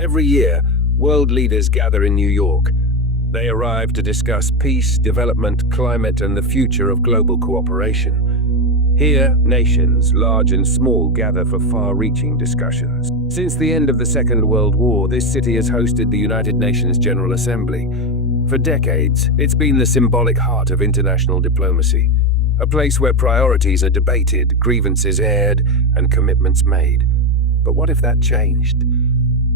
Every year, world leaders gather in New York. They arrive to discuss peace, development, climate, and the future of global cooperation. Here, nations, large and small, gather for far-reaching discussions. Since the end of the Second World War, this city has hosted the United Nations General Assembly. For decades, it's been the symbolic heart of international diplomacy, a place where priorities are debated, grievances aired, and commitments made. But what if that changed?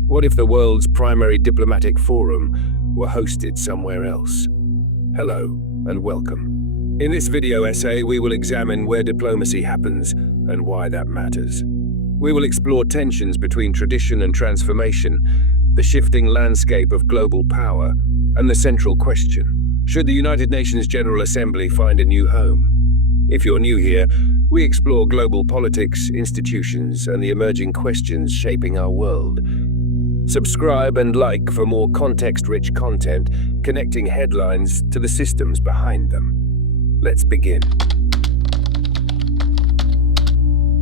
What if the world's primary diplomatic forum were hosted somewhere else? Hello, and welcome. In this video essay, we will examine where diplomacy happens and why that matters. We will explore tensions between tradition and transformation, the shifting landscape of global power, and the central question: should the United Nations General Assembly find a new home? If you're new here, we explore global politics, institutions, and the emerging questions shaping our world. Subscribe and like for more context-rich content, connecting headlines to the systems behind them. Let's begin.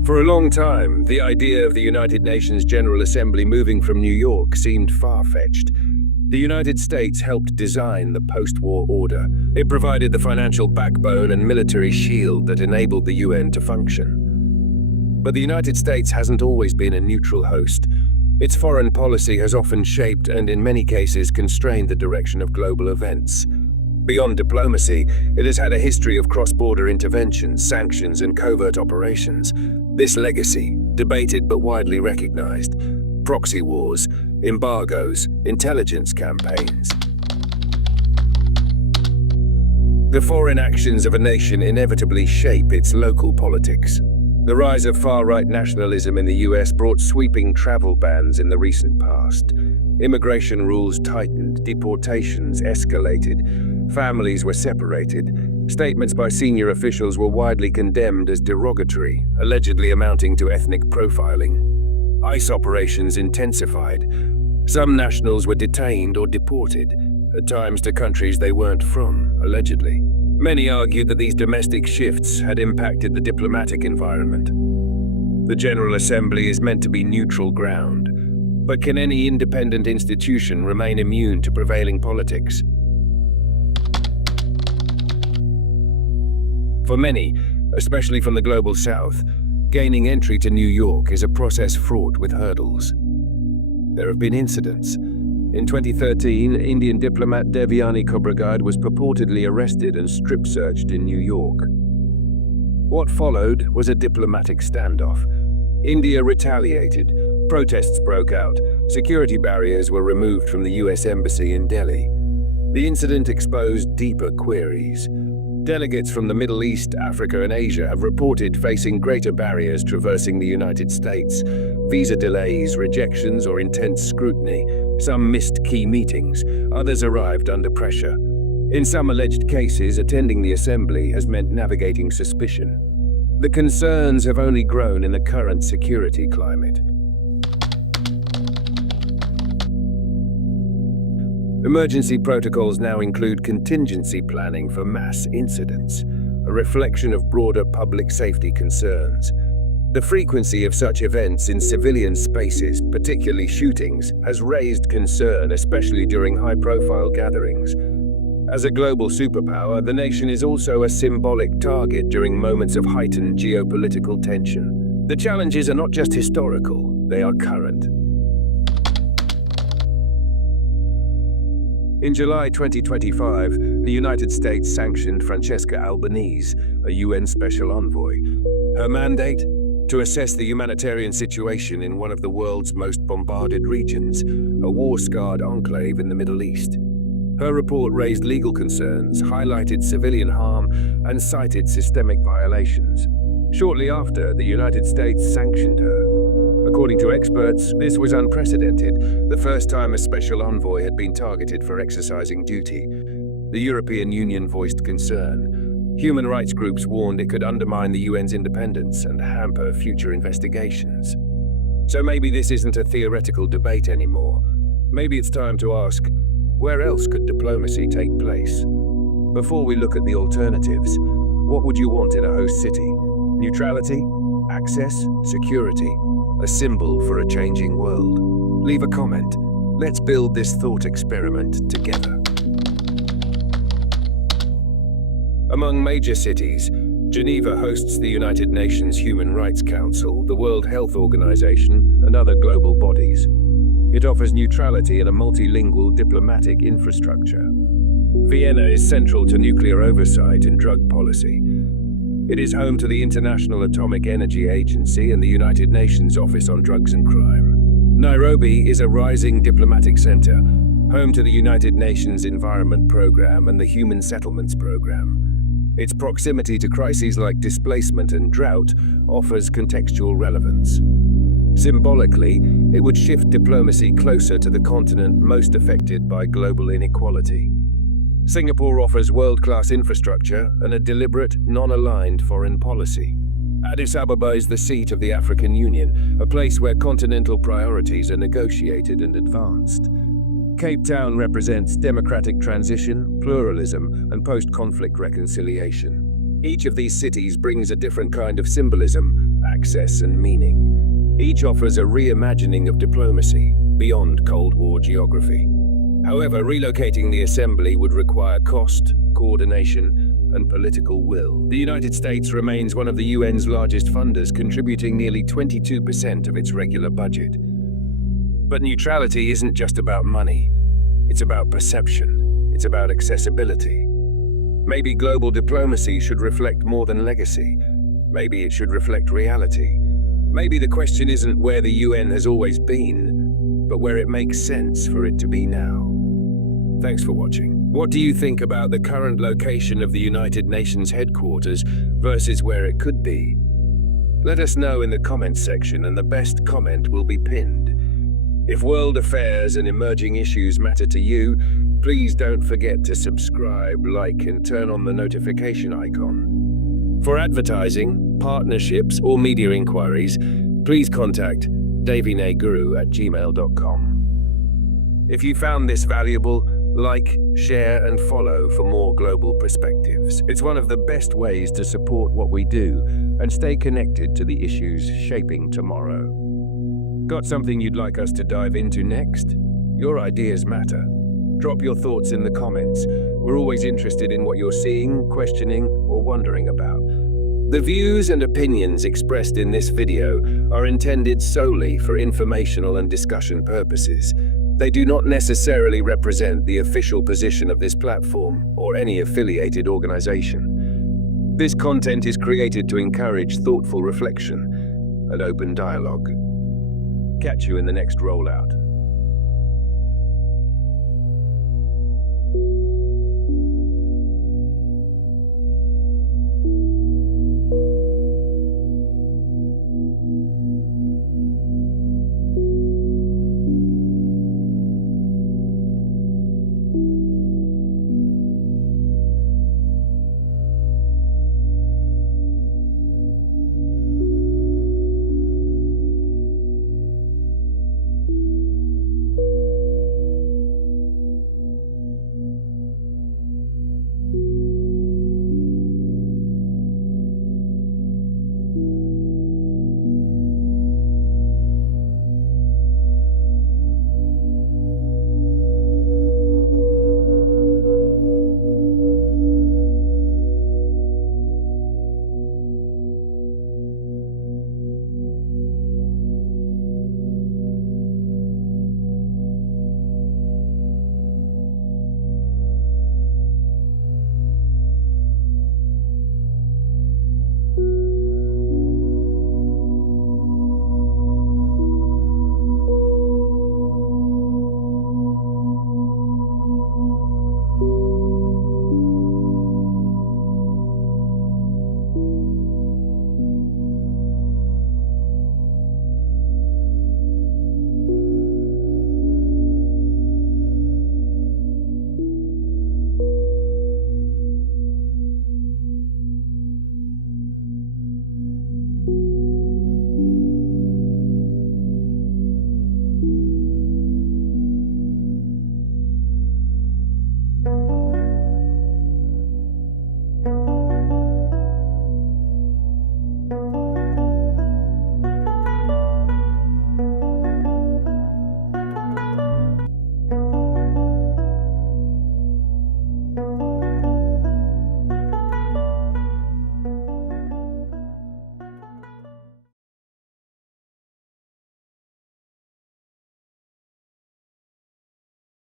For a long time, the idea of the United Nations General Assembly moving from New York seemed far-fetched. The United States helped design the post-war order. It provided the financial backbone and military shield that enabled the UN to function. But the United States hasn't always been a neutral host. Its foreign policy has often shaped and, in many cases, constrained the direction of global events. Beyond diplomacy, it has had a history of cross-border interventions, sanctions, and covert operations. This legacy, debated but widely recognized: proxy wars, embargoes, intelligence campaigns. The foreign actions of a nation inevitably shape its local politics. The rise of far-right nationalism in the US brought sweeping travel bans in the recent past. Immigration rules tightened, deportations escalated, families were separated. Statements by senior officials were widely condemned as derogatory, allegedly amounting to ethnic profiling. ICE operations intensified. Some nationals were detained or deported, at times to countries they weren't from, allegedly. Many argued that these domestic shifts had impacted the diplomatic environment. The General Assembly is meant to be neutral ground, but can any independent institution remain immune to prevailing politics? For many, especially from the global south, gaining entry to New York is a process fraught with hurdles. There have been incidents. In 2013, Indian diplomat Devyani Khobragade was purportedly arrested and strip-searched in New York. What followed was a diplomatic standoff. India retaliated, protests broke out, security barriers were removed from the US Embassy in Delhi. The incident exposed deeper queries. Delegates from the Middle East, Africa, and Asia have reported facing greater barriers traversing the United States: visa delays, rejections, or intense scrutiny. Some missed key meetings, others arrived under pressure. In some alleged cases, attending the assembly has meant navigating suspicion. The concerns have only grown in the current security climate. Emergency protocols now include contingency planning for mass incidents, a reflection of broader public safety concerns. The frequency of such events in civilian spaces, particularly shootings, has raised concern, especially during high-profile gatherings. As a global superpower, the nation is also a symbolic target during moments of heightened geopolitical tension. The challenges are not just historical, they are current. In July 2025, the United States sanctioned Francesca Albanese, a UN Special Envoy. Her mandate? To assess the humanitarian situation in one of the world's most bombarded regions, a war-scarred enclave in the Middle East. Her report raised legal concerns, highlighted civilian harm, and cited systemic violations. Shortly after, the United States sanctioned her. According to experts, this was unprecedented, the first time a special envoy had been targeted for exercising duty. The European Union voiced concern. Human rights groups warned it could undermine the UN's independence and hamper future investigations. So maybe this isn't a theoretical debate anymore. Maybe it's time to ask, where else could diplomacy take place? Before we look at the alternatives, what would you want in a host city? Neutrality? Access? Security? A symbol for a changing world? Leave a comment Let's build this thought experiment together. Among major cities, Geneva hosts the United Nations Human Rights Council, the World Health Organization, and other global bodies. It offers neutrality and a multilingual diplomatic infrastructure. Vienna is central to nuclear oversight and drug policy. It is home to the International Atomic Energy Agency and the United Nations Office on Drugs and Crime. Nairobi is a rising diplomatic center, home to the United Nations Environment Programme and the Human Settlements Programme. Its proximity to crises like displacement and drought offers contextual relevance. Symbolically, it would shift diplomacy closer to the continent most affected by global inequality. Singapore offers world-class infrastructure and a deliberate, non-aligned foreign policy. Addis Ababa is the seat of the African Union, a place where continental priorities are negotiated and advanced. Cape Town represents democratic transition, pluralism, and post-conflict reconciliation. Each of these cities brings a different kind of symbolism, access, and meaning. Each offers a reimagining of diplomacy beyond Cold War geography. However, relocating the assembly would require cost, coordination, and political will. The United States remains one of the UN's largest funders, contributing nearly 22% of its regular budget. But neutrality isn't just about money. It's about perception. It's about accessibility. Maybe global diplomacy should reflect more than legacy. Maybe it should reflect reality. Maybe the question isn't where the UN has always been, but where it makes sense for it to be now. Thanks for watching. What do you think about the current location of the United Nations headquarters versus where it could be? Let us know in the comments section, and the best comment will be pinned. If world affairs and emerging issues matter to you, please don't forget to subscribe, like, and turn on the notification icon. For advertising, partnerships, or media inquiries, please contact davineguru@gmail.com. If you found this valuable, like, share, and follow for more global perspectives. It's one of the best ways to support what we do and stay connected to the issues shaping tomorrow. Got something you'd like us to dive into next? Your ideas matter. Drop your thoughts in the comments. We're always interested in what you're seeing, questioning, or wondering about. The views and opinions expressed in this video are intended solely for informational and discussion purposes. They do not necessarily represent the official position of this platform or any affiliated organization. This content is created to encourage thoughtful reflection and open dialogue. Catch you in the next rollout.